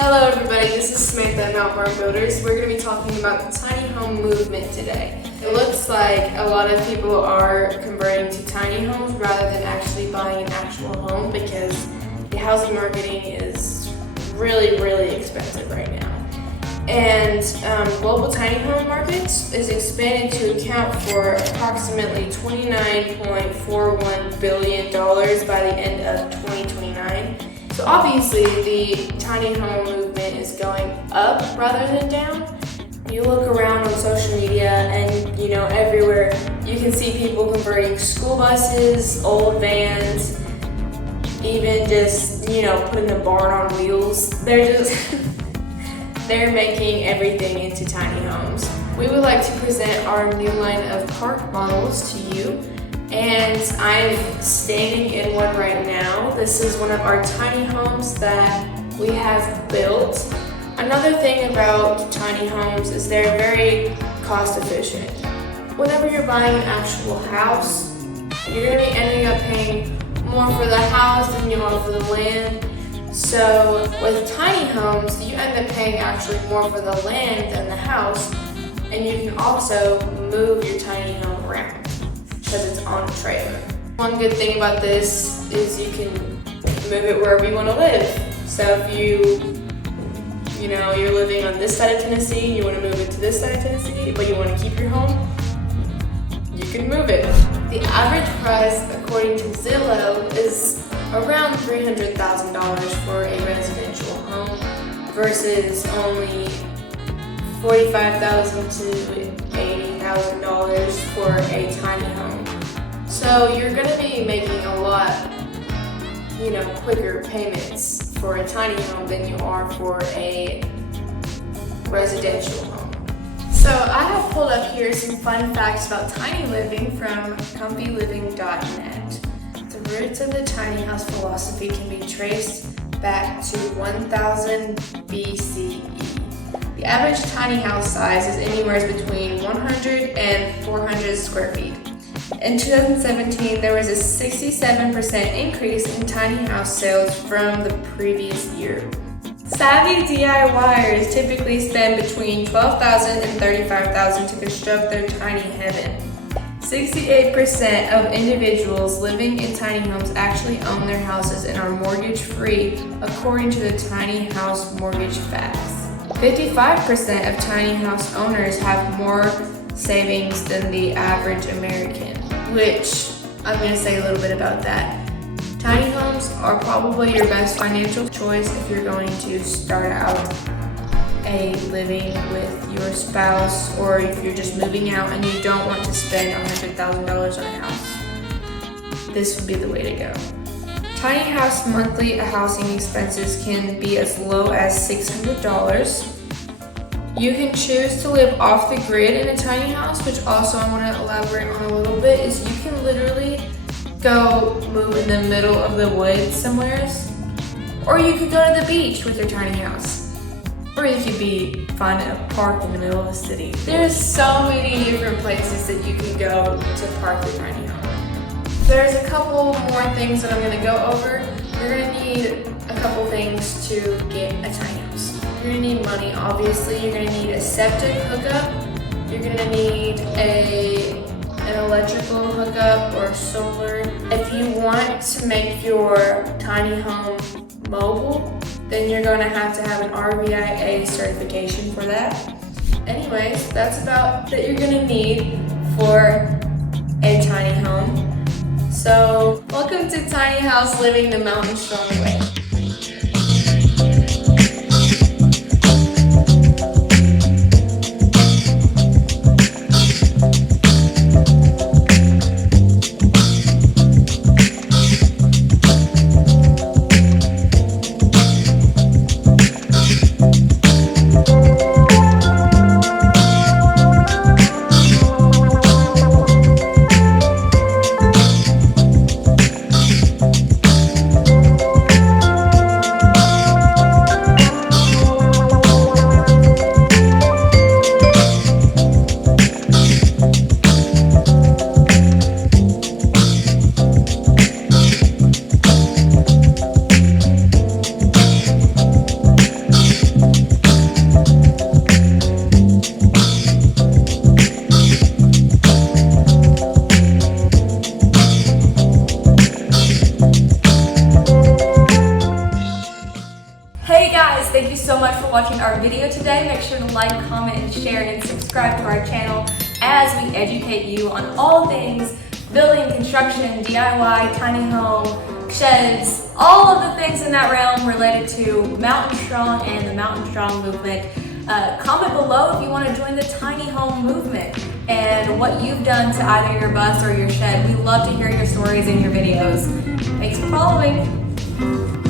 Hello everybody, this is Samantha at Mount Barn Builders. We're going to be talking about the tiny home movement today. It looks like a lot of people are converting to tiny homes rather than actually buying an actual home because the housing marketing is really expensive right now. And global tiny home markets is expanded to account for approximately $29.41 billion by the end of 2029. So obviously the tiny home movement is going up rather than down. You look around on social media and everywhere you can see people converting school buses, old vans, even just putting a barn on wheels. They're making everything into tiny homes. We would like to present our new line of park models to you. And I'm staying in one right now. This is one of our tiny homes that we have built. Another thing about tiny homes is they're very cost efficient. Whenever you're buying an actual house, you're going to be ending up paying more for the house than you are for the land. So with tiny homes, you end up paying actually more for the land than the house, and you can also move your tiny home around because it's on a trailer. One good thing about this is you can move it wherever you want to live. So if you're living on this side of Tennessee and you want to move it to this side of Tennessee, but you want to keep your home, you can move it. The average price, according to Zillow, is around $300,000 for a residential home versus only $45,000 to $80,000 for a tiny home. So you're going to be making a lot, quicker payments for a tiny home than you are for a residential home. So I have pulled up here some fun facts about tiny living from comfyliving.net. The roots of the tiny house philosophy can be traced back to 1000 BCE. The average tiny house size is anywhere between 100 and 400 square feet. In 2017, there was a 67% increase in tiny house sales from the previous year. Savvy DIYers typically spend between $12,000 and $35,000 to construct their tiny heaven. 68% of individuals living in tiny homes actually own their houses and are mortgage-free, according to the Tiny House Mortgage Facts. 55% of tiny house owners have more savings than the average American, which I'm going to say a little bit about that. Tiny homes are probably your best financial choice if you're going to start out living with your spouse, or if you're just moving out and you don't want to spend $100,000 on a house. This would be the way to go. Tiny house monthly housing expenses can be as low as $600. You can choose to live off the grid in a tiny house, which also I want to elaborate on a little bit, is you can literally go move in the middle of the woods somewhere, or you could go to the beach with your tiny house. Or you could find a park in the middle of the city. There's so many different places that you can go to park your tiny home. There's a couple more things that I'm going to go over. You're going to need a couple things to get a tiny house. You're going to need money, obviously. You're going to need a septic hookup. You're going to need an electrical hookup or solar. If you want to make your tiny home mobile, then you're going to have an RVIA certification for that. Anyways, that's about that you're going to need for a tiny home. So, welcome to Tiny House Living the Mountain Strong Way. thank you so much for watching our video today. Make sure to like, comment, and share, and subscribe to our channel as we educate you on all things building, construction, DIY, tiny home, sheds, all of the things in that realm related to Mountain Strong and the Mountain Strong movement. Comment below if you want to join the tiny home movement and what you've done to either your bus or your shed. We love to hear your stories and your videos. Thanks for following.